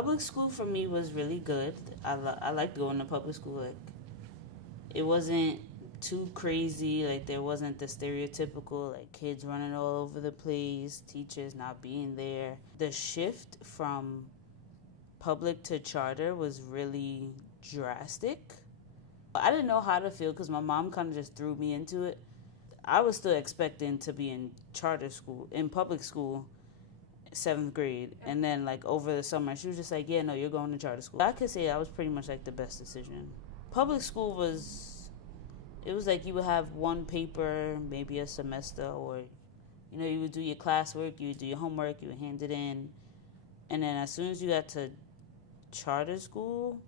Public school for me was really good. I liked going to public school. Like, it wasn't too crazy. Like, there wasn't the stereotypical like kids running all over the place, teachers not being there. The shift from public to charter was really drastic. I didn't know how to feel because my mom kind of just threw me into it. I was still expecting to be in charter school, in public school, seventh grade, and then like over the summer, she was just like, "Yeah, no, you're going to charter school." I could say that was pretty much like the best decision. Public school was, it was like you would have one paper, maybe a semester, or you would do your classwork, you would do your homework, you would hand it in, and then as soon as you got to charter school,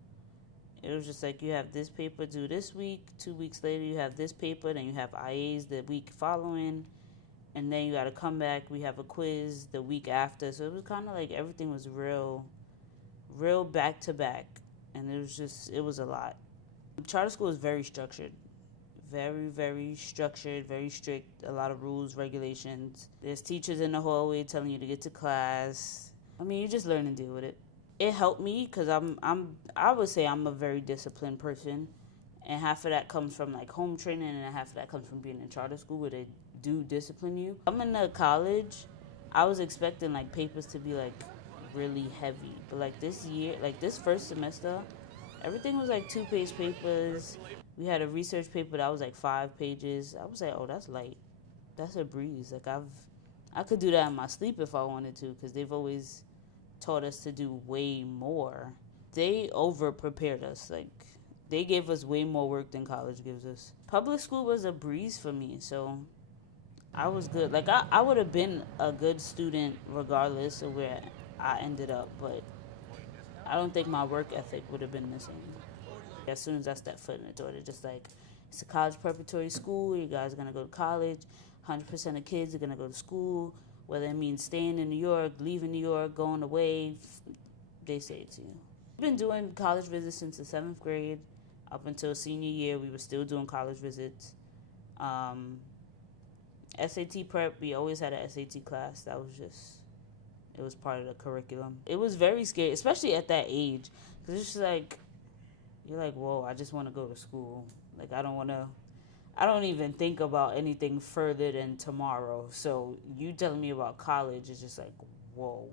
it was just like you have this paper due this week. 2 weeks later, you have this paper. Then you have IAs the week following, and then you got to come back. We have a quiz the week after. So it was kind of like everything was real back to back, and it was a lot. Charter school is very structured, very structured, very strict. A lot of rules, regulations. There's teachers in the hallway telling you to get to class. I mean, you just learn and deal with it. It helped me because I would say I'm a very disciplined person, and half of that comes from like home training, and half of that comes from being in charter school where they do discipline you. I'm in the college. I was expecting like papers to be like really heavy, but like this year, like this first semester, everything was like 2-page papers. We had a research paper that was like 5 pages. I was like, oh, that's light. That's a breeze. Like I could do that in my sleep if I wanted to, because they've always taught us to do way more. They over prepared us. Like, they gave us way more work than college gives us. Public school was a breeze for me, so I was good. Like, I would have been a good student regardless of where I ended up, but I don't think my work ethic would have been the same. As soon as I stepped foot in the door, they're just like, it's a college preparatory school. You guys are going to go to college. 100% of kids are going to go to school. Whether it means staying in New York, leaving New York, going away, they say it to you. We've been doing college visits since the 7th grade. Up until senior year, we were still doing college visits. SAT prep, we always had an SAT class. That was just, it was part of the curriculum. It was very scary, especially at that age. Because it's just like, you're like, whoa, I just want to go to school. Like, I don't even think about anything further than tomorrow. So you telling me about college is just like, whoa.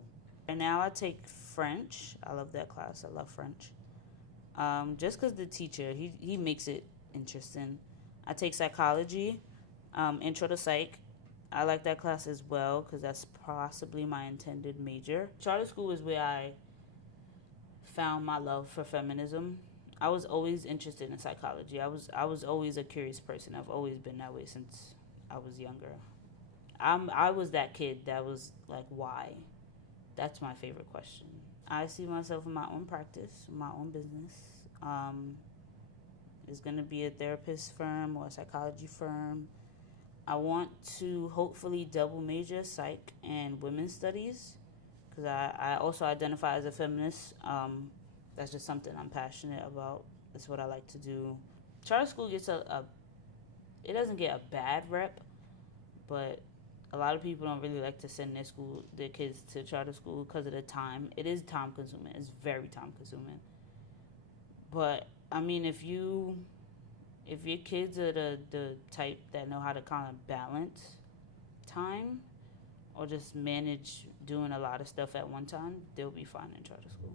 And now I take French. I love that class. I love French. Just because the teacher, he makes it interesting. I take psychology, intro to psych. I like that class as well because that's possibly my intended major. Charter school is where I found my love for feminism. I was always interested in psychology. I was always a curious person. I've always been that way since I was younger. I was that kid that was like, why? That's my favorite question. I see myself in my own practice, my own business. It's going to be a therapist firm or a psychology firm. I want to hopefully double major psych and women's studies because I also identify as a feminist. That's just something I'm passionate about. That's what I like to do. Charter school gets it doesn't get a bad rep, but a lot of people don't really like to send their kids to charter school because of the time. It is time consuming. It's very time consuming. But I mean, if your kids are the type that know how to kind of balance time or just manage doing a lot of stuff at one time, they'll be fine in charter school.